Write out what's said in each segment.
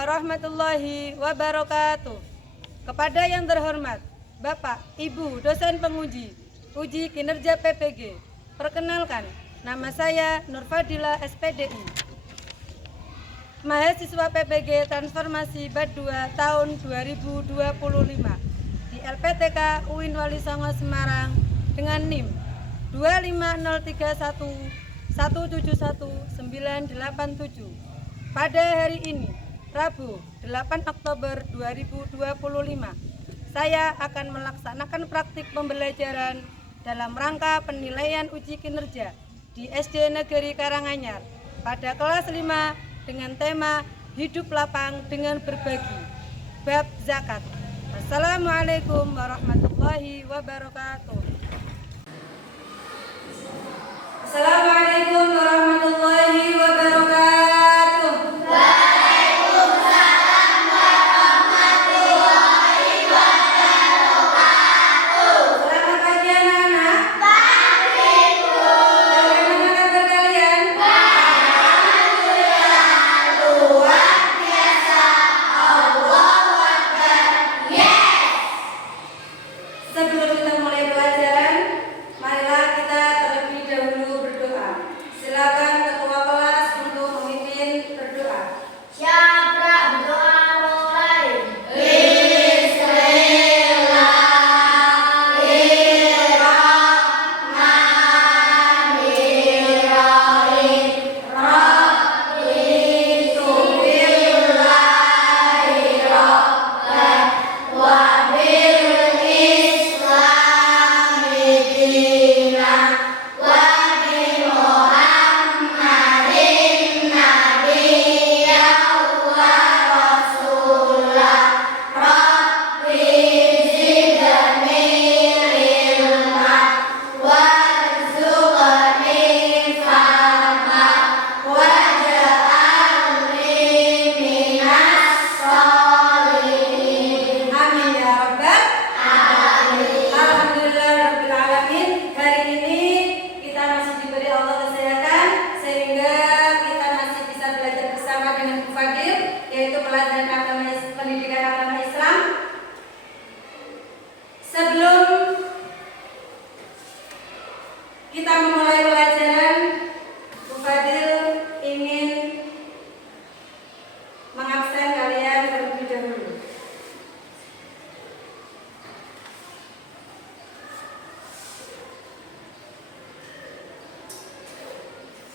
warahmatullahi wabarakatuh. Kepada yang terhormat Bapak, Ibu, dosen penguji uji kinerja PPG, perkenalkan, nama saya Nurfadila SPDI, mahasiswa PPG Transformasi BAD 2 tahun 2025 di LPTK UIN Wali Songo Semarang dengan NIM 25031171987. Pada hari ini, Rabu 8 Oktober 2025, saya akan melaksanakan praktik pembelajaran dalam rangka penilaian uji kinerja di SD Negeri Karanganyar pada kelas 5 dengan tema Hidup Lapang dengan Berbagi, bab zakat. Assalamualaikum warahmatullahi wabarakatuh. Assalamualaikum warahmatullahi wabarakatuh.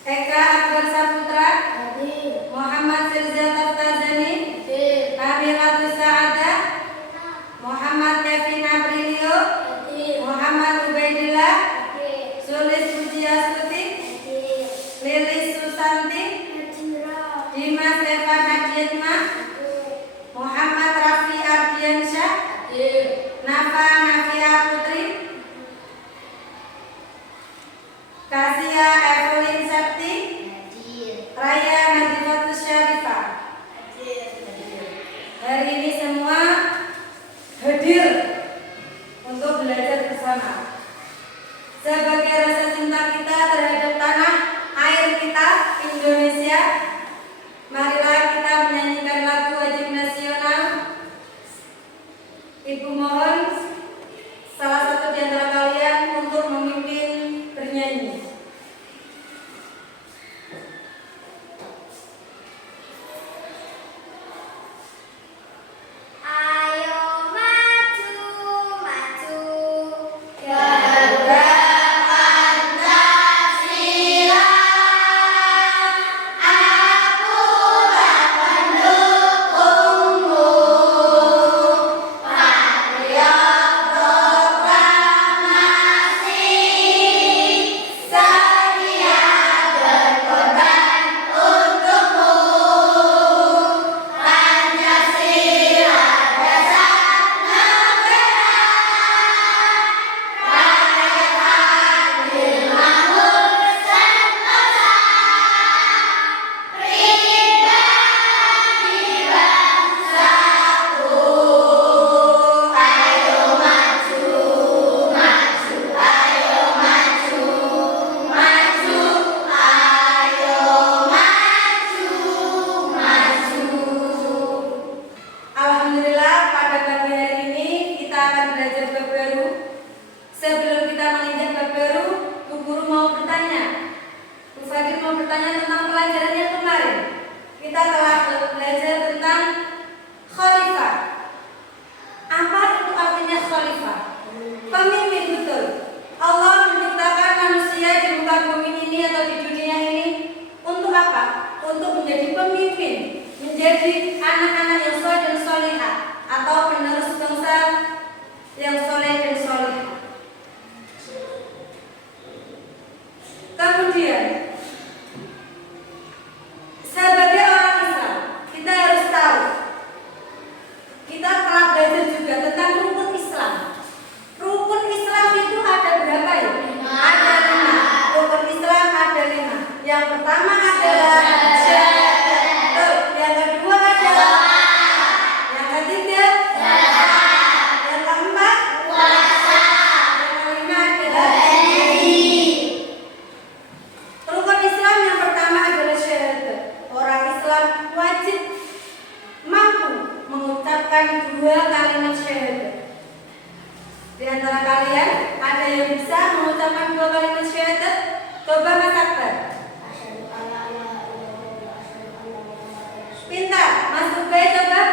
Eka Akbar Saputra, Muhammad Firza Taftazani, Nabil Abdul Sa'adah, Muhammad Kevin Aprilio, Muhammad Ubaidillah, Sulis Pujiastuti, Lilis Susanti, Dimas Evan Adiatma, Muhammad Rafi Ardiansyah, Nafa Nafia Putri, Kasia Evelyn Sakti, Raya Nadifatus Syarifah. Hari ini semua hadir untuk belajar bersama. Sebagai rasa cinta kita terhadap tanah air kita Indonesia, marilah kita menyanyikan lagu wajib nasional. Ibu mohon salah satu di antara kalian untuk memimpin bernyanyi. Maju, maju, kita telah belajar tentang khalifah. Apa itu artinya khalifah? Pemimpin, betul. Allah menciptakan manusia di muka bumi ini atau di dunia ini untuk apa? Untuk menjadi pemimpin, menjadi anak-anak yang soleh dan solehah, atau penerus bangsa yang soleh dan solehah. Kemudian, sebagai orang Islam, kita harus tahu, kita telah belajar juga tentang rukun Islam. Rukun Islam itu ada berapa ya? Ada 5. Rukun Islam ada 5. Yang pertama adalah syahadat. Yang kedua adalah yang ketiga yang keempat puasa. Yang kelima adalah haji. Rukun Islam yang pertama adalah syahadat. Orang Islam wajib mampu mengucapkan 2 kalimat syahadat. Di antara kalian ada yang bisa mengucapkan 2 kalimat syahadat? Coba Mas Akbar. Pintar. Mas Ubay coba.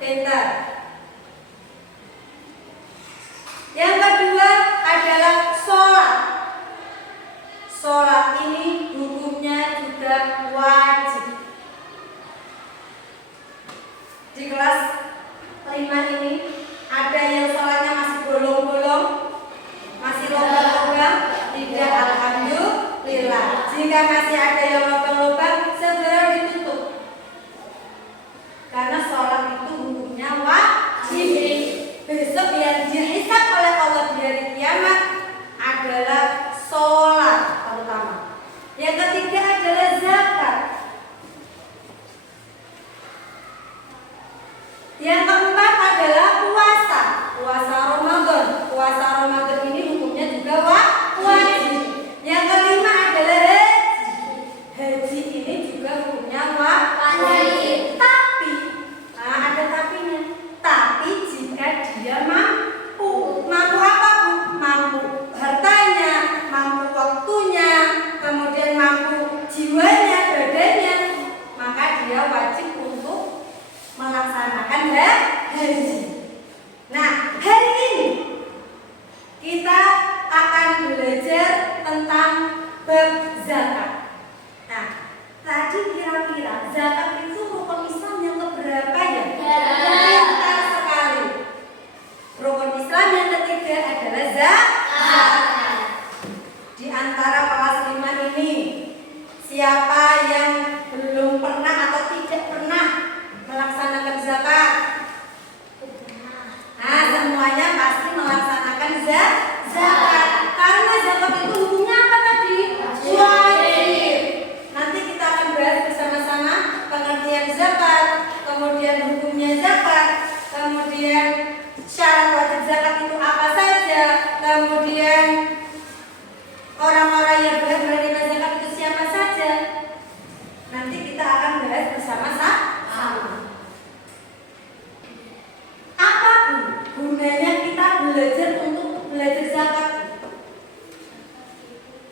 Pintar. Yang kedua adalah sholat. Sholat ini hukumnya juga wajib. Di kelas 5 ini ada yang sholatnya masih bolong-bolong, masih lobang-lobang. Tidak, alhamdulillah. Jika masih ada yang lobang-lobang, segera ditutup. Karena sholat itu hukumnya wajib. Besok yang dihisab oleh Allah di hari kiamat adalah sholat terutama. Yang ketiga adalah zakat. Yang keempat adalah puasa. Puasa Ramadan. Puasa Ramadan ini hukumnya juga wajib. Yang kelima adalah haji. Haji ini juga hukumnya wajib. Tapi, ada tapinya. Tapi jika dia mampu. Mampu apa, Bu? Mampu hartanya, mampu waktunya, kemudian mampu jiwanya, badannya, maka dia wajib untuk melaksanakan haji. Nah, hari ini kita akan belajar tentang bab zakat. Nah, tadi kira-kira zakat itu rukun Islam yang keberapa ya? Pintar sekali. Rukun Islam yang ketiga adalah zakat. Di antara kelas 5 ini, siapa yang belum pernah atau tidak pernah melaksanakan zakat? Nah, semuanya pasti melaksanakan zakat. Karena zakat itu hukumnya apa tadi? Wajib. Nanti kita akan bahas bersama-sama pengertian zakat, kemudian hukumnya zakat, kemudian syarat wajib zakat itu apa saja, kemudian orang-orang yang berhak menerima zakat itu siapa saja. Nanti kita akan bahas bersama-sama. Apa gunanya kita belajar untuk belajar zakat?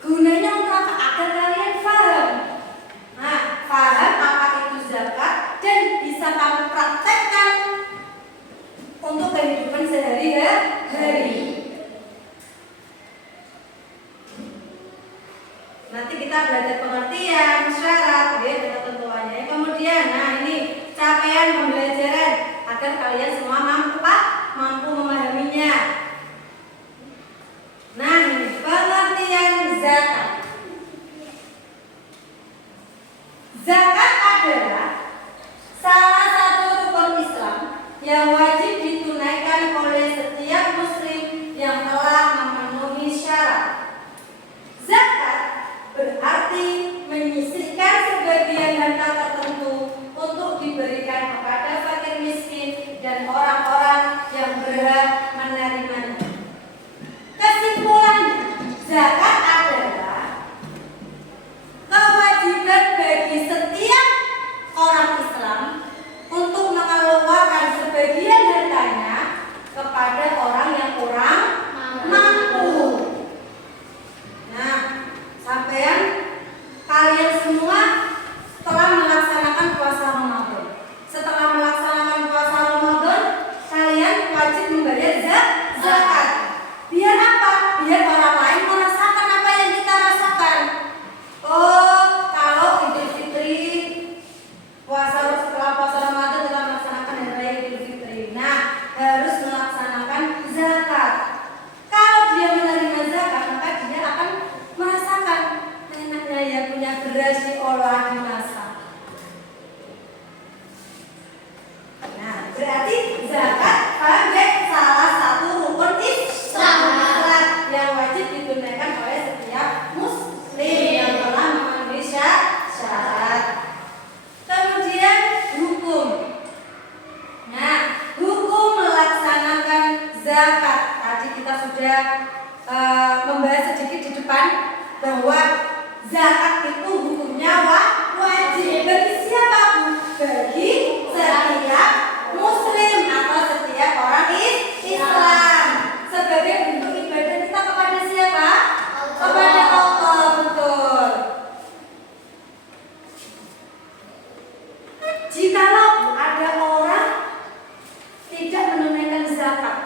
Gunanya untuk apa? Agar kalian paham. Nah, paham apa itu zakat dan bisa kamu praktekkan untuk kehidupan sehari-hari. Nanti kita belajar pengertian, syarat, dan ketentuannya. Kemudian, nah ini capaian pembelajaran agar kalian semua mampu memahaminya. Nah, ini pengertian zakat. Zakat adalah salah satu rukun Islam yang wajib ditunaikan oleh setiap muslim yang telah memenuhi syarat. Zakat berarti menyisihkan sebagian harta tertentu untuk diberikan kepada fakir miskin dan orang-orang yang berhak menerimanya. Kesimpulannya, zakat adalah kewajiban bagi setiap orang Islam untuk mengeluarkan sebagian hartanya kepada orang yang kurang mampu. Nah, sampean zakat. Biar apa? Biar orang lain merasakan apa yang kita rasakan. Oh, kalau Idul Fitri, setelah puasa Ramadan kita melaksanakan hari raya Idul Fitri. Nah, harus melaksanakan zakat. Kalau dia menerima zakat, maka dia akan merasakan enaknya ya punya beras diolah dimasak. Nah, berarti zakat sebagai salah satu rukun Islam yang wajib ditunaikan oleh setiap muslim yang telah memenuhi syarat. Kemudian hukum. Nah, hukum melaksanakan zakat. Tadi kita sudah membahas sedikit di depan bahwa zakat itu hukumnya wajib bagi siapa? Bagi setiap muslim atau setiap orang Islam sebagai bentuk ibadah kita kepada siapa? Kepada Allah, betul. Jikalau ada orang tidak menunaikan zakat,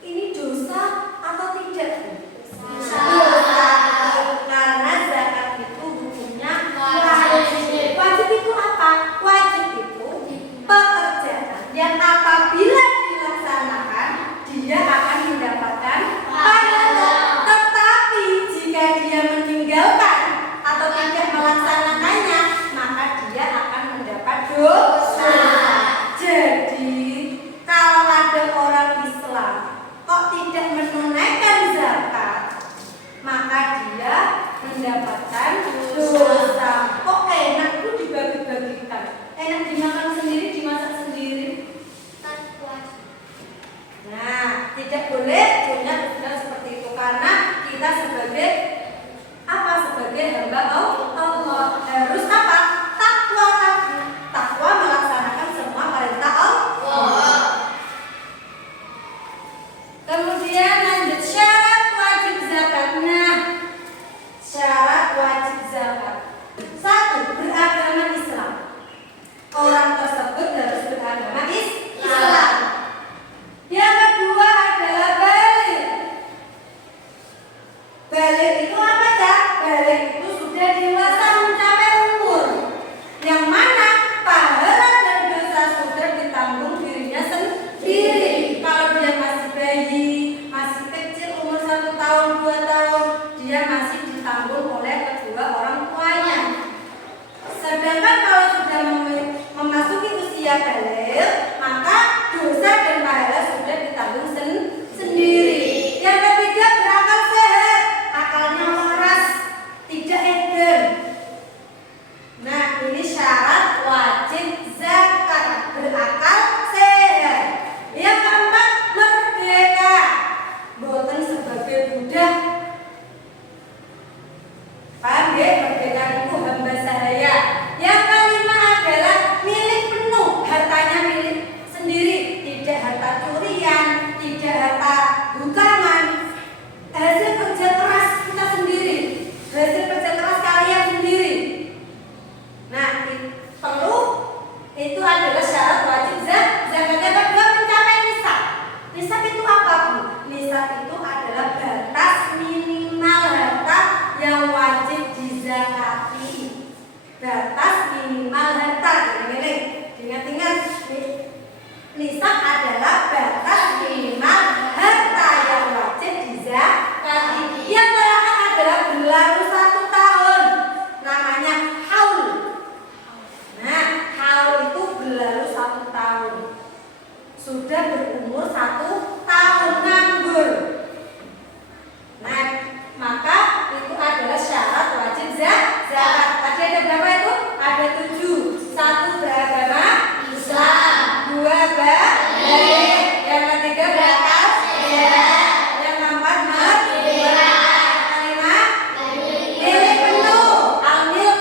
ini dosa atau tidak? Dosa. Karena zakat itu hukumnya wajib. Wajib itu apa? Wajib itu pekerjaan yang apabila dilaksanakan dia akan mendapatkan pahala. Tetapi jika dia meninggalkan atau tidak melaksanakannya, maka dia akan mendapat dosa. Jadi kalau ada orang Islam kok tidak menunaikan zakat, maka dia mendapatkan dosa. Kok enak itu dibagi-bagikan, enak dimakan sendiri, dimasak sendiri. Nah, tidak boleh punya pikiran seperti itu karena kita sebagai apa? Sebagai hamba Allah harus apa? Takwa tadi. Takwa melaksanakan semua perintah Allah. Kemudian lanjut syarat wajib zakat. Nah, syarat wajib zakat. 1. Beragama Islam. Orang tersebut harus beragama Islam. Yang kedua adalah balik. Balik itu apa ya? Balik itu sudah dewasa mencapai umur yang mana pahala dan dosa sudah ditanggung dirinya sendiri. Kalau dia masih bayi, masih kecil umur 1 tahun, 2 tahun, dia masih ditanggung oleh kedua orang tuanya. Sedangkan kalau sudah memasuki usia balik, maka dosa dan pahala sudah ditanggung sendiri. Yang ketiga berakal sehat, akalnya waras, tidak edar. Nah, ini syarat wajib zakat, berakal sehat. Yang keempat merdeka, boten sebagai budak. Paham ya? Merdeka itu hamba sahaya. Yang kelima adalah milik penuh, hartanya milik sendiri, tidak harta curian, tidak harta hutang. Hasil kerja keras kita sendiri, hasil kerja keras kalian sendiri. Nah, perlu itu adalah syarat wajib zakat. Yang kedua mencapai nisab. Nisab itu apa, Bu? Nisab itu adalah batas minimal harta yang wajib dizakati. Batas minimal harta. Ingat-ingat, nisab adalah batas minimal harta yang wajib dizakati. Yang terakhir adalah berlalu 1 tahun, namanya haul. Nah, haul itu berlalu 1 tahun, sudah berumur 1 tahun nganggur. Nah, maka itu adalah syarat wajib zakat. Tadi ada berapa itu? Ada 7. 1 beragama Islam, 2 balik, yang ketiga berakal sehat, yang keempat merdeka, yang kelima milik penuh, al-milk,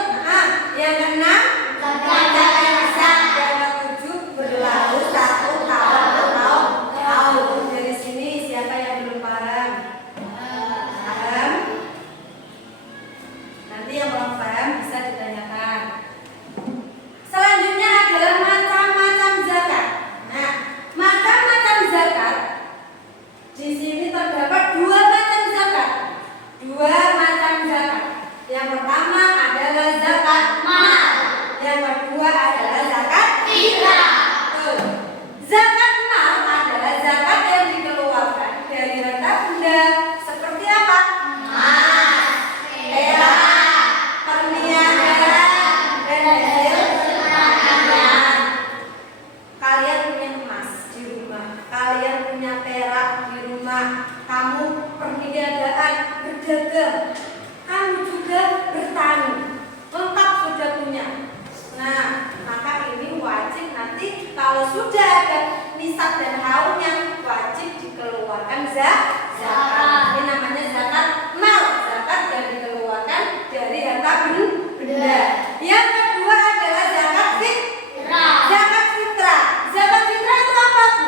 yang keenam mencapai nisab, yang ketujuh berlalu 1 tahun atau tahun. Dari sini siapa yang belum punya perak di rumah, kamu perniagaan, berdagang, kamu juga bertani, lengkap sudah punya. Nah, maka ini wajib nanti kalau sudah ada nisab dan haulnya wajib dikeluarkan zakat. Ini namanya zakat mal, zakat yang dikeluarkan dari harta benda. Yang kedua adalah zakat fitrah. Zakat fitrah. Zakat fitrah itu apa, Bu?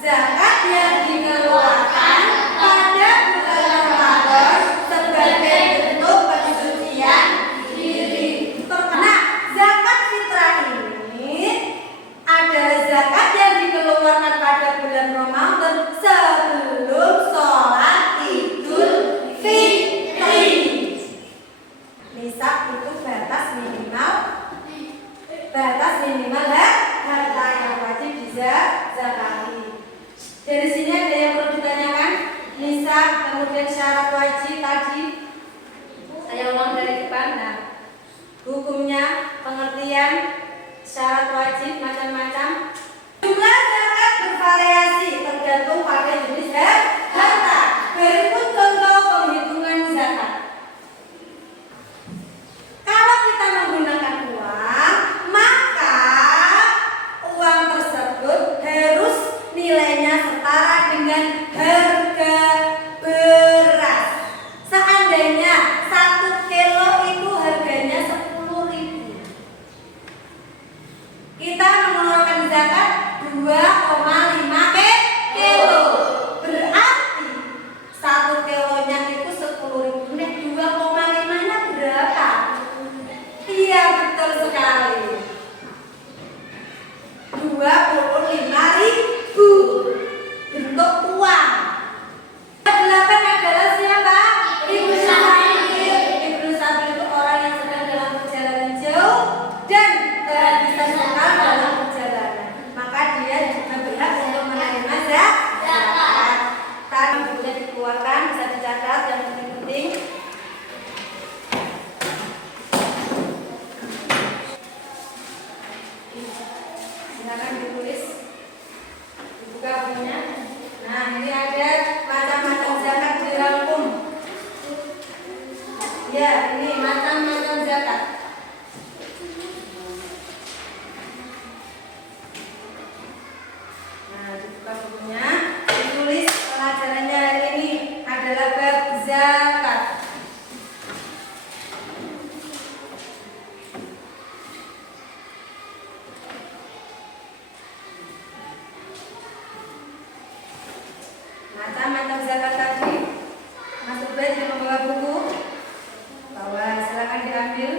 Zakat yang dikeluarkan pada bulan Ramadan sebagai bentuk pensucian diri. Nah, zakat fitrah ini adalah zakat yang dikeluarkan pada bulan Ramadan sebelum sholat Idul Fitri. Nisab itu batas minimal harta yang wajib dizakati. Dari sini ada yang perlu ditanyakan? Nisab, kemudian syarat wajib tadi. Saya ulang dari depan. Nah, hukumnya, pengertian, syarat wajib macam-macam. Jumlah zakat bervariasi tergantung pada jenis harta. Berikut contoh penghitungan zakat. Kalau kita menggunakan uang, maka uang tersebut harus nilainya setara dengan harga beras. Seandainya 1 kilo itu harganya 10.000, kita mengeluarkan zakat 2,5 kilo. Berarti 1 kilonya itu 10.000. 2,5-nya berapa? Iya, betul sekali. 25.000 bentuk uang. 8 adalah siapa? Ibu Sabil. Ibu Sabil itu orang yang sedang dalam perjalanan jauh dan kehabisan bekal dalam perjalanan. Maka dia juga berhak untuk menerima zakat. Tadi boleh dikeluarkan, bisa dicatat yang penting-penting. Silakan ditulis, dibuka bukunya. Nah, ini ada macam-macam zakat dirangkum. Ya, ini macam-macam zakat. Nah, dibuka bukunya, ditulis pelajarannya hari ini adalah bab zakat. Macam-macam zakat tadi. Mas Ubed yang membawa buku, bawa, silakan diambil.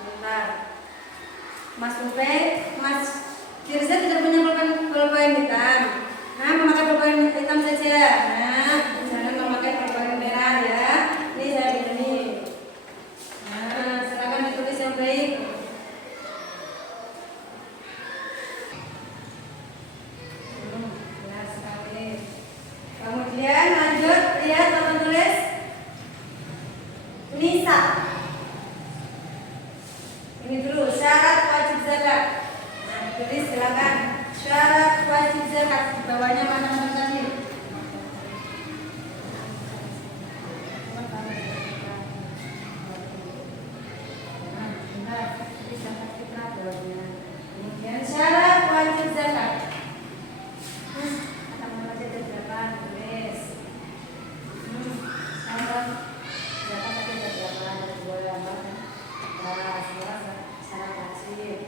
Bentar. Mas Ubed, Mas Firza tidak punya pulpen hitam. Nah, memakai pulpen hitam saja. Nah, jangan memakai pulpen merah ya. Ini saya begini. Nah, silakan ditulis yang baik. Benar sekali. Kemudian lanjut, lihat teman tulis nisab. Ini dulu syarat wajib zakat. Nah, tulis silakan syarat wajib zakat. Bawahnya mana tadi? Nah, benar. Ini zakat fitrah bawahnya. Kemudian syarat wajib zakat. Kata mana saja berapa? Tulis. Syarat zakat tadi ada berapa? Ada 2 apa? Nah, syarat wajib.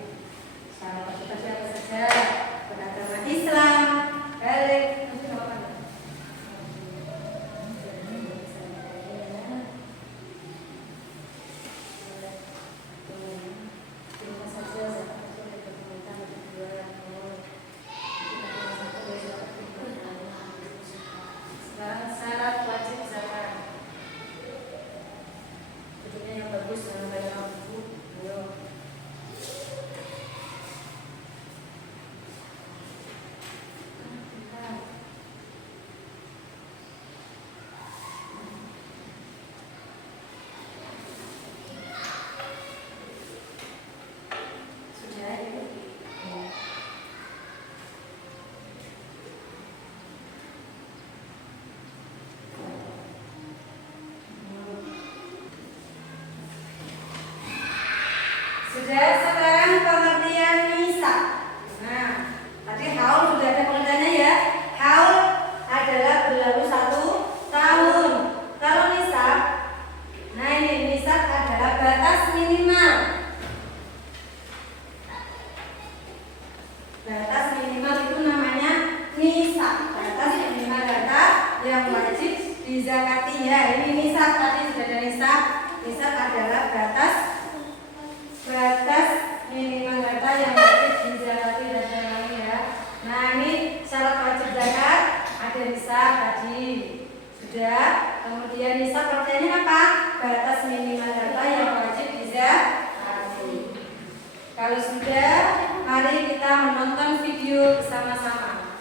Syarat wajib tadi apa saja? Beragama Islam, balik, dengan pengertian nisab. Nah, tadi haul sudah ada pengertiannya ya. Haul adalah berlalu 1 tahun. Kalau nisab, nah ini nisab adalah batas minimal. Batas minimal itu namanya nisab. Batas minimal harta yang wajib dizakati ya. Ini nisab, tadi sudah ada nisab. Nisab adalah batas minimal harta yang wajib dizakati dan lain ya. Nah ini syarat wajib zakat ada nisab tadi sudah. Kemudian nisab artinya apa? Batas minimal harta yang wajib dizakati. Kalau sudah, mari kita menonton video bersama-sama.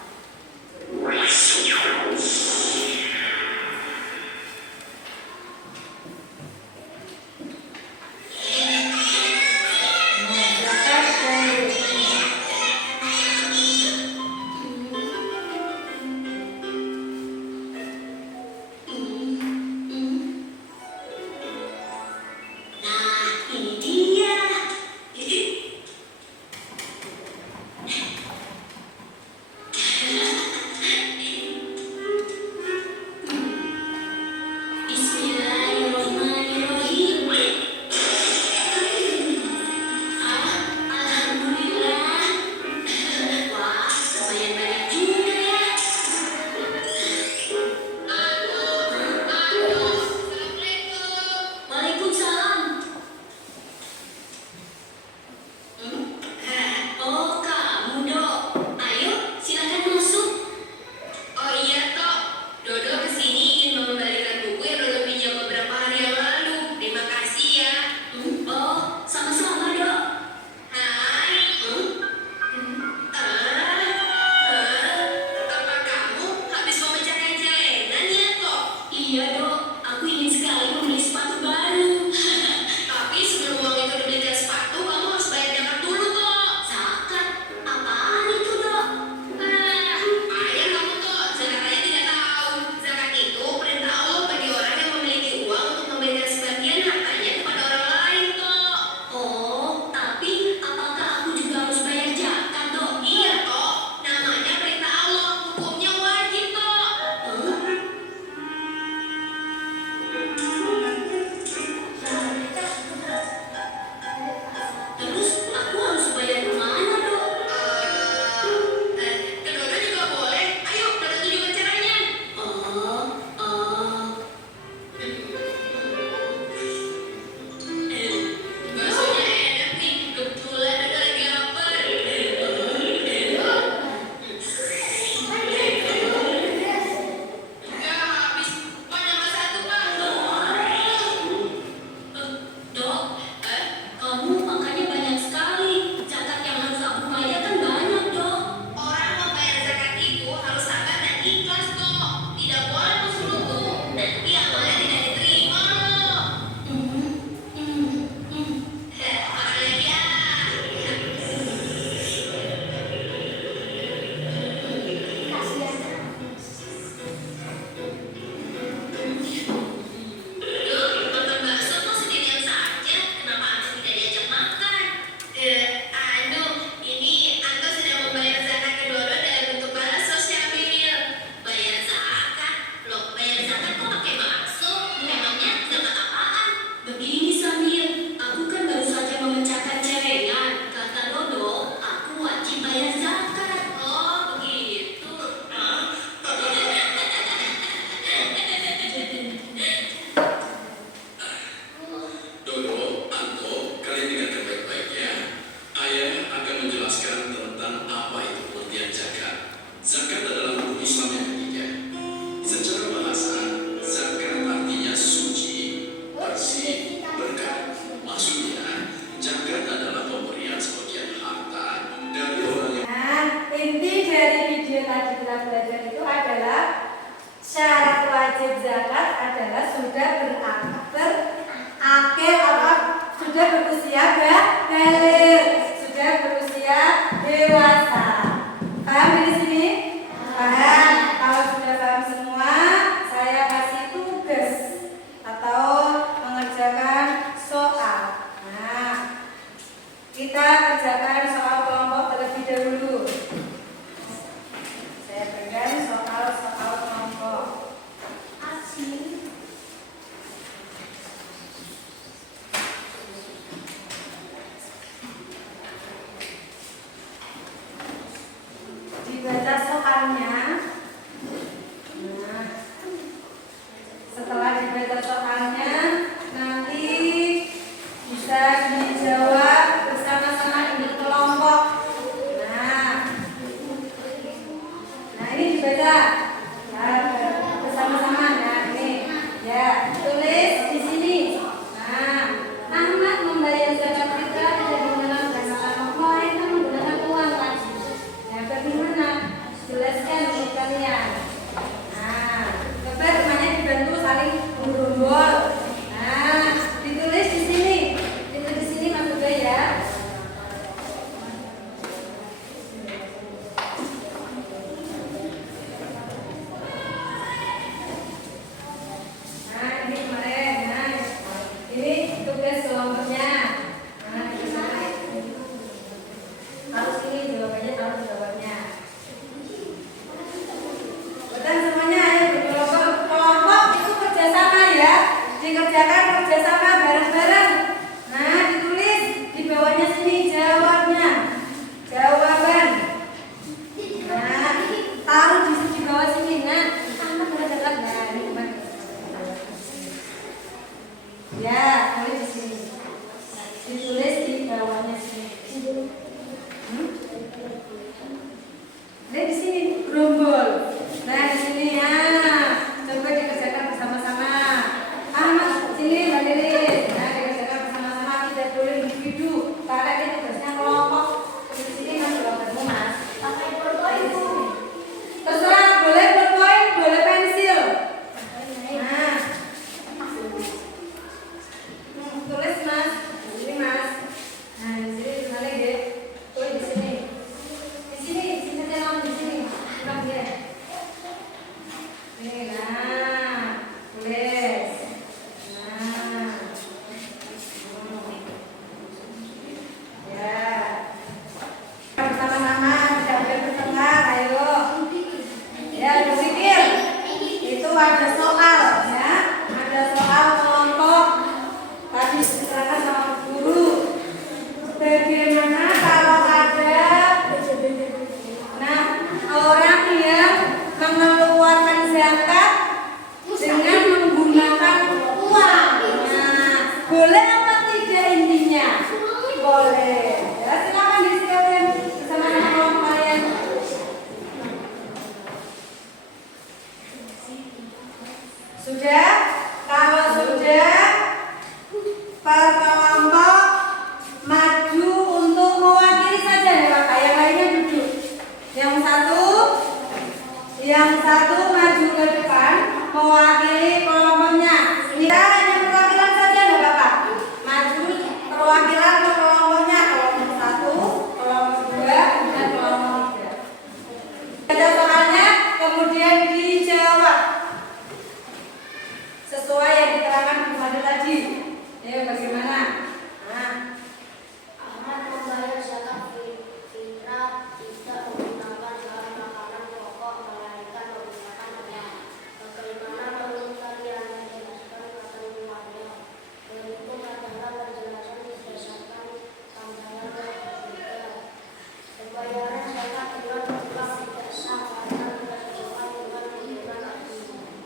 dibaca. Nah, bersama-sama. Nah, ini. Ya, tulis di sini. Nah, Ahmad membayar zakat fitrah tidak menggunakan melainkan menggunakan uang lagi. Nah, bagaimana? Jelaskan untuk kalian. Nah, coba temannya dibantu saling bergerombol. Nah, ditulis di sini. Ditulis di sini maksudnya ya. Nah, ini kemarin. Nah, ini tugas kelompoknya. Nah, di sini. Harus ini jawabannya, harus jawabnya. Betul semuanya, ayo berkelompok. Kelompok itu kerjasama ya. Dikerjakan kerjasama bareng-bareng. Nah, ditulis di bawahnya sini jawabnya. Jawaban. Nah, taruh di bawah sini. Nah, sama terdekat. Nah, ini teman. Ya, tulis di sini. Ditulis di bawahnya sini. Nah, di sini gerombol. Nah, di sini ya. Coba dikerjakan bersama-sama. Ahmad, sini Mbak Lilis. Nah, dikerjakan bersama-sama. Tidak boleh individu. Karena ini tugasnya kelompok. Di sini kan kelompokmu, Mas. Pakai bolpoin, Bu. Terserah, boleh bolpoin, boleh pensil. Nah, tulis Mas. Ini Mas. Nah, di sini gimana ya? Tulis di sini. Di sini tolong di sini. Kurang ya. Nih, nah, tulis. Nah, ya. Bersama-sama, tidak boleh bertengkar. Ayo. Ya, berpikir. Itu ada soal, ya. Ada soal kelompok. Tadi diserahkan sama guru. Bagaimana kalau ada orang yang mengeluarkan zakat dengan menggunakan uang? Nah, boleh apa tidak intinya? Boleh. Ya, silakan disiapkan bersama-sama kelompok kalian. Sudah? Kalau sudah, per kelompok maju untuk mewakili saja ya Bapak. Yang lainnya duduk. Yang satu maju ke depan mewakili kelompoknya. Kita hanya perwakilan saja ya Bapak. Maju perwakilan ke kelompoknya. Kelompok satu, kelompok dua, dan kelompok tiga. Ada soalnya, kemudian dijawab sesuai yang diterangkan Bu Fadil tadi. Ayo bagaimana? Nah, Ahmad membayar zakat fitrah tidak menggunakan bahan makanan pokok melainkan menggunakan uang. Bagaimana menurut kalian? Menjelaskan kata rumahnya. Berikut adalah penjelasan berdasarkan tambahan berbeda. Pembayaran zakat dengan uang tidak sah karena tidak sesuai dengan tuntunan agama.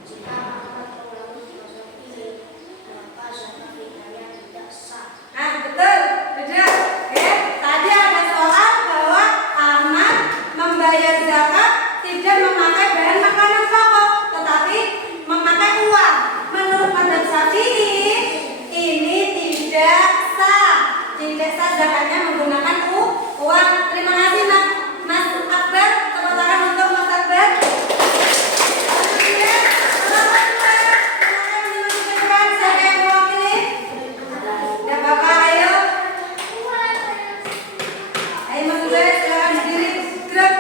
Jika Ahmad mengalami dosa ini, maka zakat fitrahnya tidak sah. nah betul, sudah. Oke, tadi ada soal bahwa Ahmad membayar zakat tidak memakai bahan makanan pokok, tetapi memakai uang. Menurut madzhab Syafi'i, ini tidak sah. Tidak sah zakatnya menggunakan uang. Terima kasih Mas Akbar. Tepuk tangan untuk Mas Akbar. Kemudian, kelompok dua, silakan dimaju ke depan. Siapa yang mewakili? Ya Bapak, ayo. Ayo Mas Akbar, silakan berdiri. Gerak.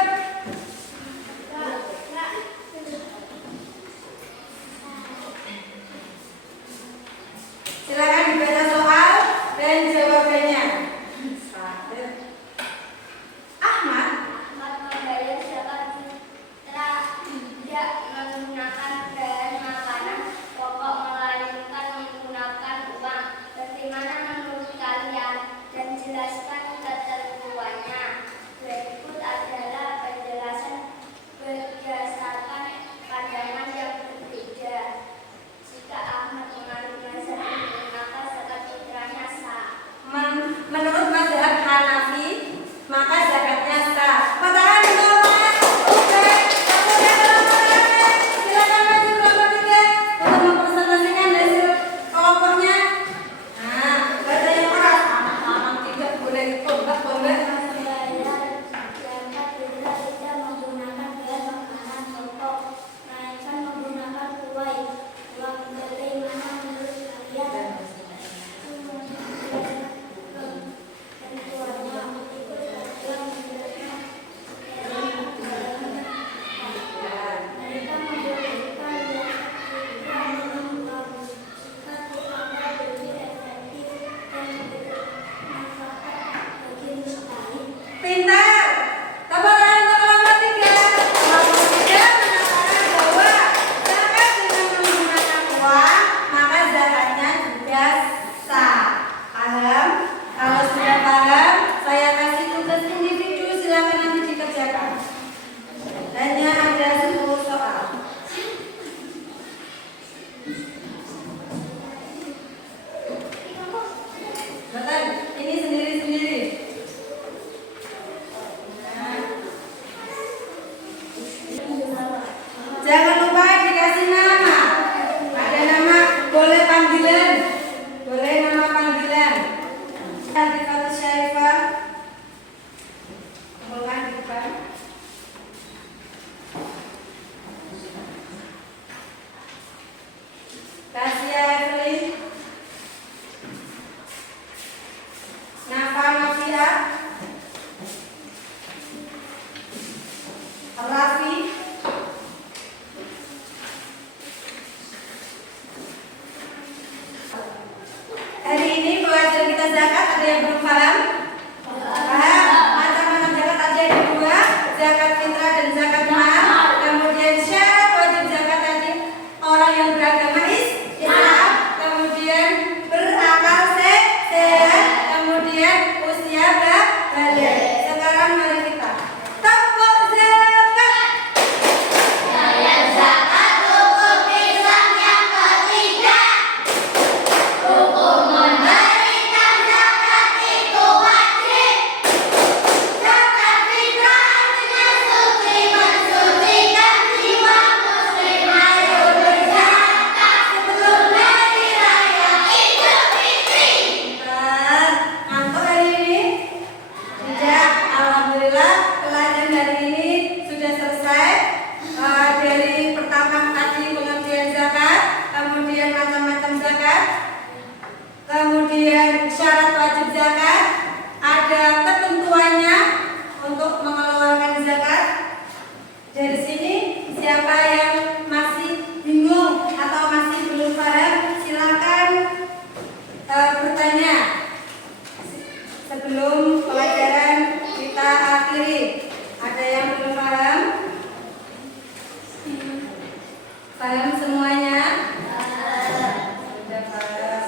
Silakan dibaca soal dan jawabannya. Ahmad Raffi. Hari ini pelajaran kita zakat, ada yang belum paham? Paham? Macam-macam zakat ada yang dua, zakat fitrah dan zakat mal. Kemudian syarat wajib zakat tadi orang yang beragama Islam, kemudian berakal sehat, kemudian usia balik. Sekarang mari kita tepuk zakat. Zakat rukun Islam yang ketiga. Rukun memberikan zakat itu wajib. Zakat fitrah artinya suci, mensucikan jiwa muslim. Ayo berzakat sebelum hari raya Idul Fitri. Ngantuk hari ini? Tidak, alhamdulillah pelajaran hari ini sudah selesai. Dari pertama tadi pengertian zakat, kemudian macam-macam zakat, kemudian syarat wajib zakat, ada ketentuannya untuk mengeluarkan zakat. Dari sini siapa yang masih bingung atau masih belum paham silakan bertanya sebelum pelajaran kita akhiri. Ada yang belum paham? Paham semuanya? Sudah paham.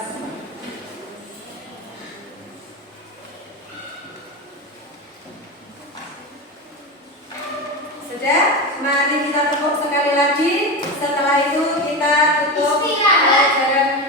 Sudah? Mari kita tepuk sekali lagi. Setelah itu kita tutup pelajaran